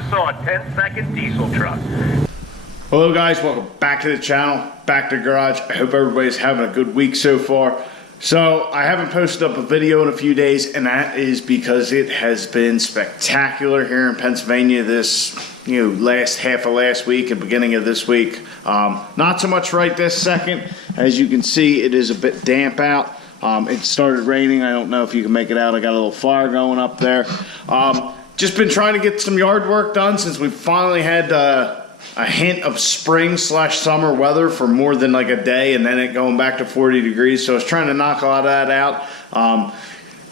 just saw a 10-second diesel truck. Hello guys, welcome back to the channel, back to the garage. I hope everybody's having a good week so far. So I haven't posted up a video in a few days, and that is because it has been spectacular here in Pennsylvania this last half of last week and beginning of this week. Not so much right this second. As you can see, it is a bit damp out. It started raining. I don't know if you can make it out. I got a little fire going up there. Just been trying to get some yard work done since we finally had a hint of spring/summer weather for more than like a day, and then it going back to 40 degrees. So I was trying to knock a lot of that out.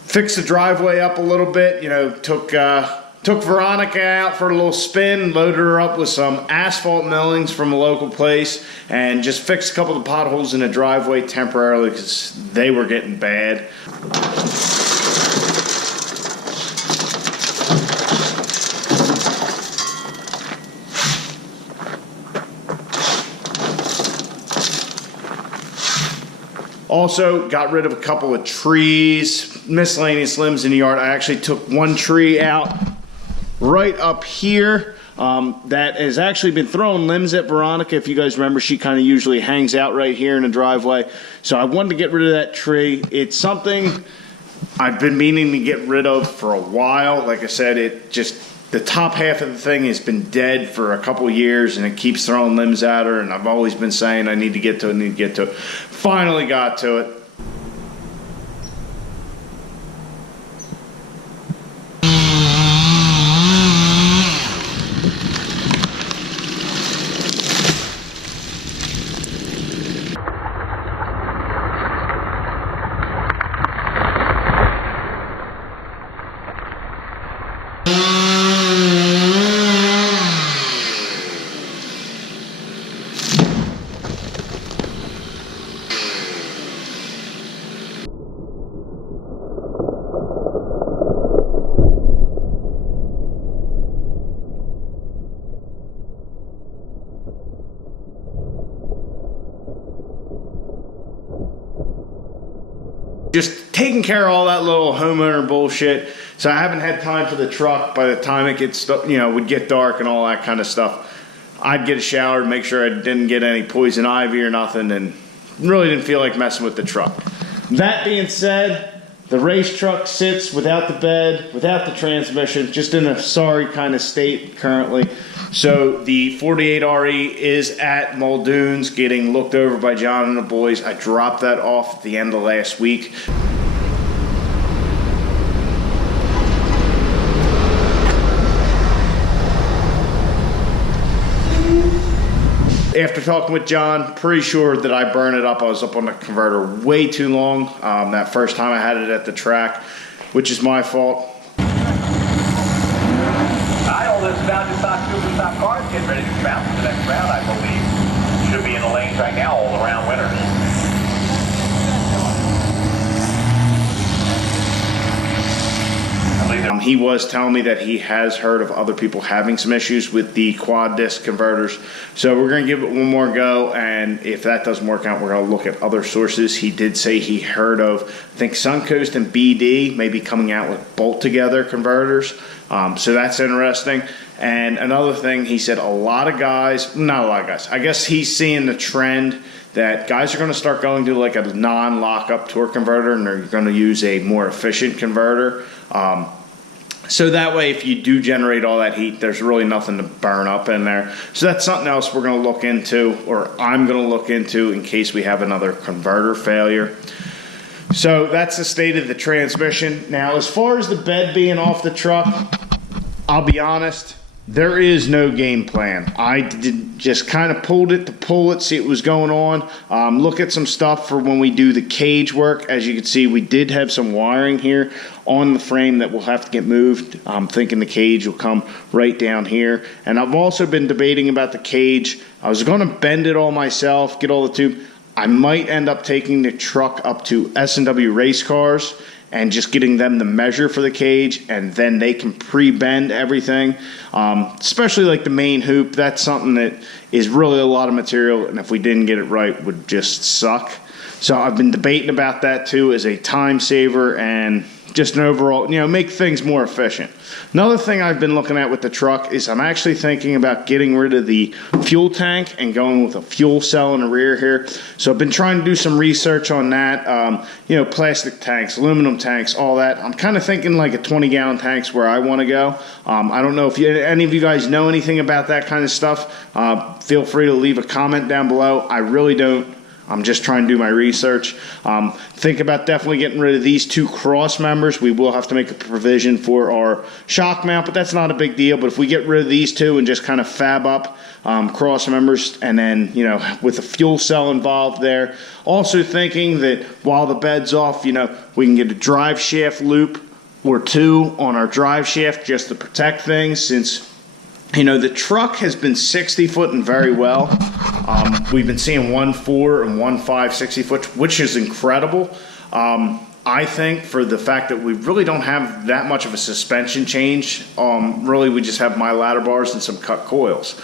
Fix the driveway up a little bit. Took Veronica out for a little spin, loaded her up with some asphalt millings from a local place, and just fixed a couple of potholes in the driveway temporarily because they were getting bad. Also, got rid of a couple of trees, miscellaneous limbs in the yard. I actually took one tree out right up here that has actually been throwing limbs at Veronica. If you guys remember, she kind of usually hangs out right here in the driveway. So I wanted to get rid of that tree. It's something I've been meaning to get rid of for a while. Like I said, the top half of the thing has been dead for a couple years, and it keeps throwing limbs at her, and I've always been saying I need to get to it, Finally got to it. Just taking care of all that little homeowner bullshit. So I haven't had time for the truck. By the time it gets, would get dark and all that kind of stuff, I'd get a shower, make sure I didn't get any poison ivy or nothing, and really didn't feel like messing with the truck. That being said, the race truck sits without the bed, without the transmission, just in a sorry kind of state currently. So the 48RE is at Muldoon's getting looked over by John and the boys. I dropped that off at the end of last week. After talking with John, pretty sure that I burned it up. I was up on the converter way too long that first time I had it at the track, which is my fault. All this about just about superstock cars getting ready to bounce to the next round, I believe. Should be in the lanes right now, all around winners. He was telling me that he has heard of other people having some issues with the quad disc converters. So we're going to give it one more go, and if that doesn't work out, we're going to look at other sources. He did say he heard of, I think, Suncoast and BD maybe coming out with bolt-together converters. So that's interesting. And another thing, he said not a lot of guys, I guess he's seeing the trend that guys are going to start going to like a non-lockup torque converter, and they're going to use a more efficient converter. So that way, if you do generate all that heat, there's really nothing to burn up in there. So that's something else we're going to look into, or I'm going to look into in case we have another converter failure. So that's the state of the transmission. Now, as far as the bed being off the truck, I'll be honest, there is no game plan. I just kind of pulled it to pull it, see what was going on. Look at some stuff for when we do the cage work. As you can see, we did have some wiring here on the frame that will have to get moved. I'm thinking the cage will come right down here. And I've also been debating about the cage. I was going to bend it all myself, get all the tube. I might end up taking the truck up to S&W Race Cars and just getting them the measure for the cage, and then they can pre-bend everything. Especially like the main hoop, that's something that is really a lot of material, and if we didn't get it right, would just suck. So I've been debating about that too as a time saver and just an overall, make things more efficient. Another thing I've been looking at with the truck is I'm actually thinking about getting rid of the fuel tank and going with a fuel cell in the rear here. So I've been trying to do some research on that. Plastic tanks, aluminum tanks, all that. I'm kind of thinking like a 20-gallon tank's where I want to go. I don't know if any of you guys know anything about that kind of stuff. Feel free to leave a comment down below. I really don't. I'm just trying to do my research. Think about definitely getting rid of these two cross members. We will have to make a provision for our shock mount, but that's not a big deal. But if we get rid of these two and just kind of fab up cross members, and then, with a fuel cell involved there. Also thinking that while the bed's off, we can get a drive shaft loop or two on our drive shaft just to protect things, since the truck has been 60 foot and very well. We've been seeing 1.4 and 1.5 60 foot, which is incredible. I think for the fact that we really don't have that much of a suspension change. Really, we just have my ladder bars and some cut coils.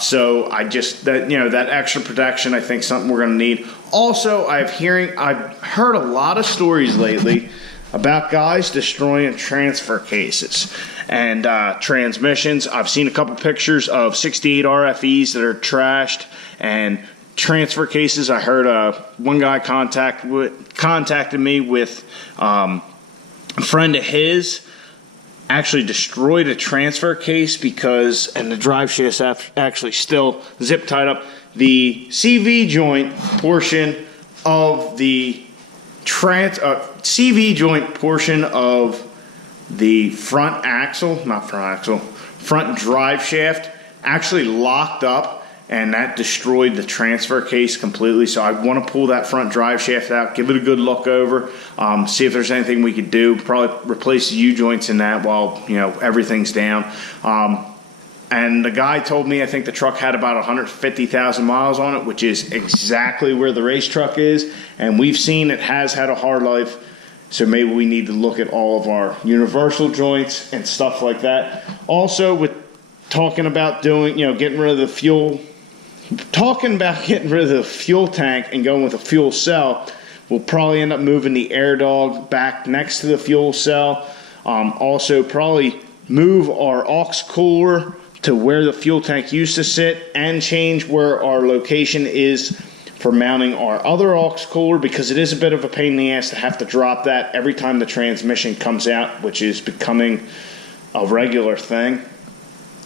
So that extra protection, I think, something we're going to need. Also, I've heard a lot of stories lately about guys destroying transfer cases and transmissions. I've seen a couple pictures of 68 RFEs that are trashed and transfer cases. I heard one guy contacted me with a friend of his actually destroyed a transfer case and the drive shaft actually still zip tied up. The CV joint portion of the CV joint portion of the front drive shaft actually locked up, and that destroyed the transfer case completely. So I want to pull that front drive shaft out, give it a good look over, see if there's anything we could do. Probably replace the U-joints in that while everything's down. And the guy told me I think the truck had about 150,000 miles on it, which is exactly where the race truck is. And we've seen it has had a hard life. So maybe we need to look at all of our universal joints and stuff like that. Also, with talking about getting rid of the fuel tank and going with a fuel cell, we'll probably end up moving the air dog back next to the fuel cell. Also, probably move our aux cooler to where the fuel tank used to sit and change where our location is for mounting our other aux cooler, because it is a bit of a pain in the ass to have to drop that every time the transmission comes out, which is becoming a regular thing.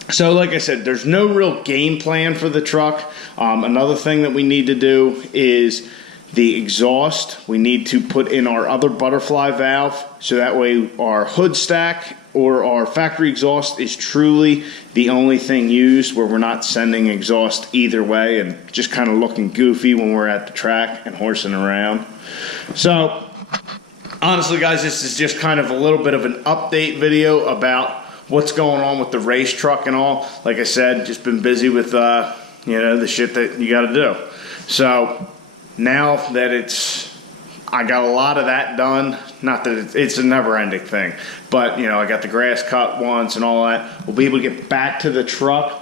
So like I said, there's no real game plan for the truck. Another thing that we need to do is the exhaust. We need to put in our other butterfly valve, so that way our hood stack or our factory exhaust is truly the only thing used, where we're not sending exhaust either way and just kind of looking goofy when we're at the track and horsing around. So honestly, guys, this is just kind of a little bit of an update video about what's going on with the race truck and all. Like I said, just been busy with the shit that you got to do. So now that I got a lot of that done. Not that it's a never-ending thing, but I got the grass cut once and all that. We'll be able to get back to the truck.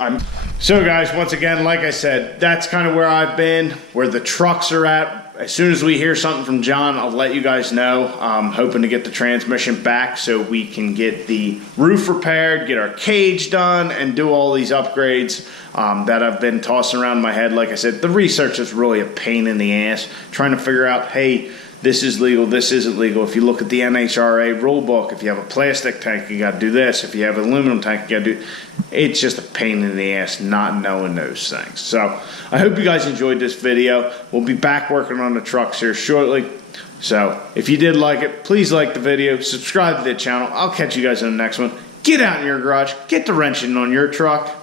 So guys, once again, like I said, that's kind of where I've been, where the trucks are at. As soon as we hear something from John, I'll let you guys know. I'm hoping to get the transmission back so we can get the roof repaired, get our cage done, and do all these upgrades that I've been tossing around in my head. Like I said, the research is really a pain in the ass, trying to figure out, hey, this is legal, this isn't legal. If you look at the NHRA rule book, if you have a plastic tank, you got to do this. If you have an aluminum tank, you got to do. It's just a pain in the ass not knowing those things. So I hope you guys enjoyed this video. We'll be back working on the trucks here shortly. So if you did like it, please like the video, subscribe to the channel. I'll catch you guys in the next one. Get out in your garage, get the wrenching on your truck.